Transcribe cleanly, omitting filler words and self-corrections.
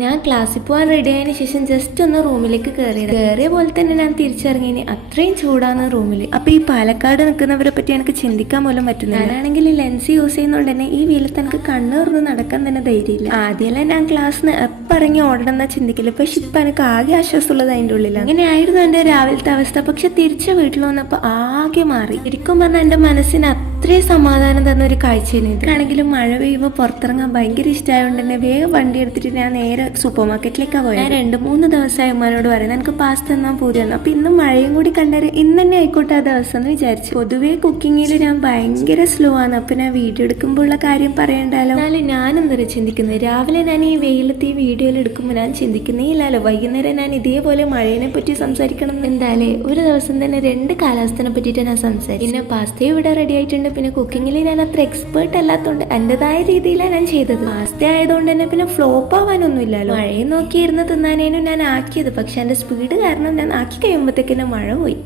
ഞാൻ ക്ലാസ്സിൽ പോകാൻ റെഡി ആയതിനു ശേഷം ജസ്റ്റ് ഒന്ന് റൂമിലേക്ക് കയറിയ പോലെ തന്നെ ഞാൻ തിരിച്ചിറങ്ങി. അത്രയും ചൂടാണ് റൂമിൽ. അപ്പൊ ഈ പാലക്കാട് നിൽക്കുന്നവരെ പറ്റി എനിക്ക് ചിന്തിക്കാൻ പോലും പറ്റുന്നില്ല. ഞാനാണെങ്കിൽ ലെൻസ് യൂസ് ചെയ്യുന്നതുകൊണ്ട് തന്നെ ഈ വെയിലത്ത് എനിക്ക് കണ്ണ് തുറന്ന് നടക്കാൻ തന്നെ ധൈര്യമില്ല. ആദ്യമല്ല ഞാൻ ക്ലാസ്സിന് എപ്പോൾ ഇറങ്ങി ഓടണമെന്നാ ചിന്തിക്കില്ല. പക്ഷെ ഇപ്പൊ എനിക്ക് ആകെ ആശ്വാസമുള്ളത് അതിൻ്റെ ഉള്ളിൽ. അങ്ങനെയായിരുന്നു എന്റെ രാവിലത്തെ അവസ്ഥ. പക്ഷെ തിരിച്ച് വീട്ടിൽ വന്നപ്പോൾ ആകെ മാറി. ശരിക്കും പറഞ്ഞാൽ എന്റെ മനസ്സിന് അത്രയും സമാധാനം തന്ന ഒരു കാഴ്ചയാണ്. ഇതിനാണെങ്കിലും മഴ പെയ്യുമ്പോൾ പുറത്തിറങ്ങാൻ ഭയങ്കര ഇഷ്ടമായതുകൊണ്ട് തന്നെ വേഗം വണ്ടി എടുത്തിട്ട് ഞാൻ നേരെ സൂപ്പർ മാർക്കറ്റിലേക്കാണ് പോയത്. ഞാൻ 2-3 ദിവസമായി ഉമ്മാനോട് പറയുന്നത് എനിക്ക് പാസ്ത തന്നാൽ പോരി തന്നു. അപ്പൊ ഇന്ന് മഴയും കൂടി കണ്ടാൽ ഇന്ന് തന്നെ ആയിക്കോട്ടെ ആ ദിവസം എന്ന് വിചാരിച്ചു. പൊതുവേ കുക്കിങ്ങിൽ ഞാൻ ഭയങ്കര സ്ലോ ആണ്. അപ്പൊ ഞാൻ വീഡിയോ എടുക്കുമ്പോൾ ഉള്ള കാര്യം പറയണ്ടല്ലോ. എന്നാലും ഞാൻ എന്താ ചിന്തിക്കുന്നത്, രാവിലെ ഞാൻ ഈ വെയിലത്ത് ഈ വീഡിയോയിൽ എടുക്കുമ്പോൾ ഞാൻ ചിന്തിക്കുന്നേ ഇല്ലല്ലോ വൈകുന്നേരം ഞാൻ ഇതേപോലെ മഴയെ പറ്റി സംസാരിക്കണം. എന്തായാലും ഒരു ദിവസം തന്നെ 2 കാലാവസ്ഥനെ പറ്റിയിട്ട് ഞാൻ സംസാരിക്കും. പിന്നെ പാസ്ത ഇവിടെ റെഡി ആയിട്ടുണ്ട്. പിന്നെ കുക്കിങ്ങിൽ ഞാൻ അത്ര എക്സ്പേർട്ട് അല്ലാത്തതുകൊണ്ട് എന്റേതായ രീതിയിലാണ് ഞാൻ ചെയ്തത്. പാസ്ത ആയതുകൊണ്ട് തന്നെ പിന്നെ ഫ്ലോപ്പ് ആവാനൊന്നും ഇല്ലല്ലോ. മഴയെ നോക്കിയിരുന്ന് തിന്നാനേനും ഞാൻ ആക്കിയത്. പക്ഷെ എന്റെ സ്പീഡ് കാരണം ഞാൻ ആക്കി കഴിയുമ്പോഴത്തേക്കിനും മഴ പോയി.